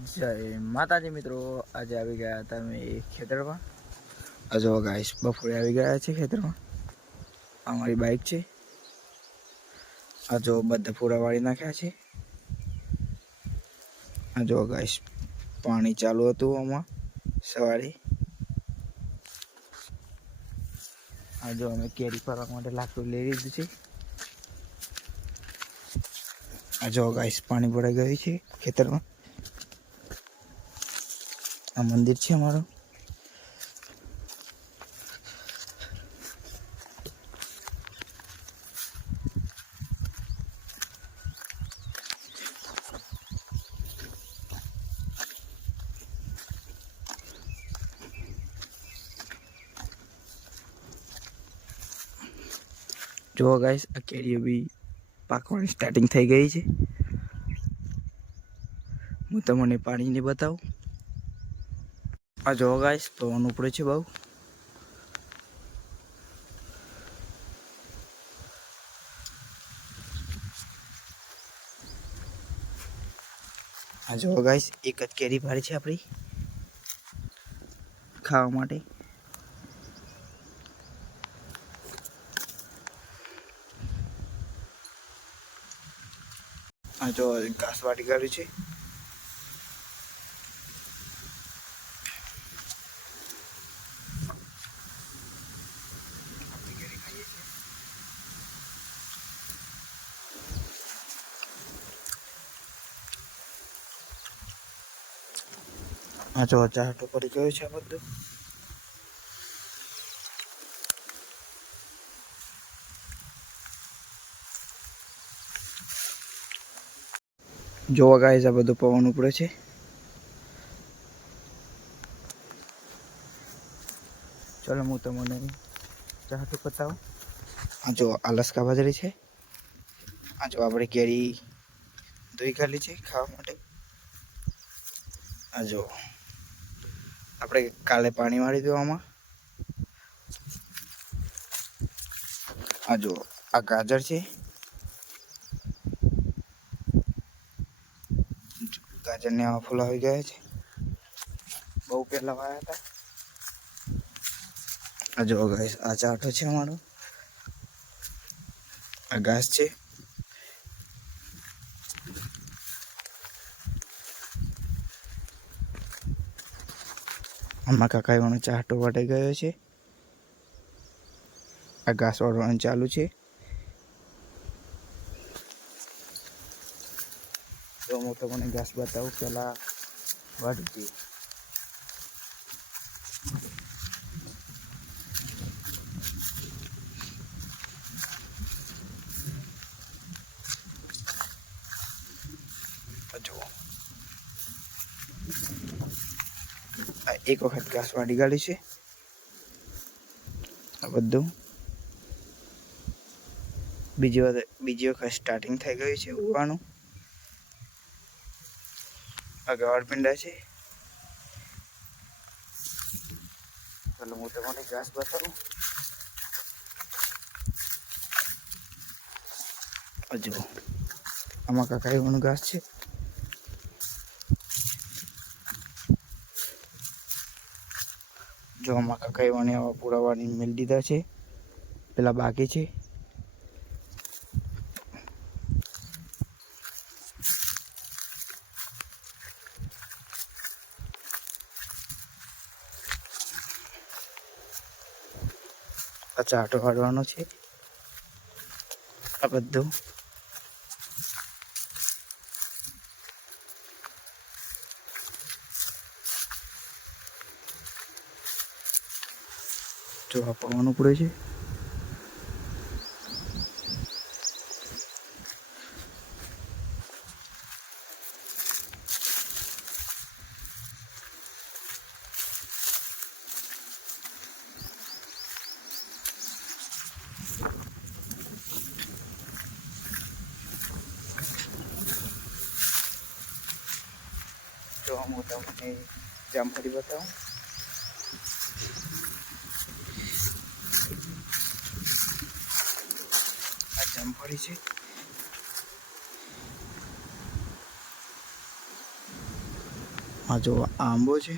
જય માતાજી મિત્રો, આજે આવી ગયા હતા અમે ખેતરમાં. આ જો ગાઈસ બપોરે આવી ગયા છે ખેતરમાં. અમારી બાઇક છે. આ જો બધા પૂરા વાળી નાખ્યા છે. આ જો ગાઈસ પાણી ચાલુ હતું આમાં સવારે. આ જો અમે કેરી પાડવા માટે લાકડું લઈ લીધું છે. આ જો ગાઈસ પાણી ભરાઈ ગયું છે ખેતરમાં. આ મંદિર છે અમારું. જો ગાઈસ આ કેરીઓ બી પાકવાની સ્ટાર્ટિંગ થઈ ગઈ છે. હું તમને પાણીને બતાવું. આ જો ગાઈસ પવન ઉપડે છે બહુ. આ જો ગાઈસ એક જ કેરી પાડી છે આપણી ખાવા માટે. આ જો ઘાસ વાટી કાઢ્યું છે. આ જો ચાટો પડી ગયો છે આ બધું. જોવા ગાઈસ આ બધું પવન ઉપડે છે. ચલો હું તમને ચાટો બતાવું. આ જો આલસકા બાજરી છે. આ જો આપણે કેરી ધોઈ કાઢી છે ખાવા માટે. આ જો આપણે કાલે પાણી વાળી દેવામાં. આ જો આ ગાજર છે. ગાજરને આવા ફૂલ આવી ગયા છે. બહુ પહેલા વાયા હતા. આ જો ગાઈસ આ ચાટો છે અમારો. આ ઘાસ છે. આમાં કાકાઈવાનો ચાટો વાટી ગયો છે. આ ઘાસ વાળવાનું ચાલુ છે. તો હું તમને ઘાસ બતાવું પેલા વાટી દઈએ. જુઓ એક વખત ઘાસ વાટી કાઢી છે. આ બધું બીજી વખત સ્ટાર્ટિંગ થઈ ગયું છે ઉગવાનું. આ ગવાર પીંડા છે. ચાલો હું તમને ઘાસ બતાવું. હજુ આમાં કાકાઈવાનું ઘાસ છે. જો આમાં કાકાઈવાને આવા પૂરા વાળીને મેળ દીધા છે. પેલા બાકી છે. આ ચાટો કાઢવાનો છે. આ બધું જો આ પવન ઉપડે છે. જો હું તમને જામફળી બતાવું. આ જામફળી છે. આ જો આંબો છે,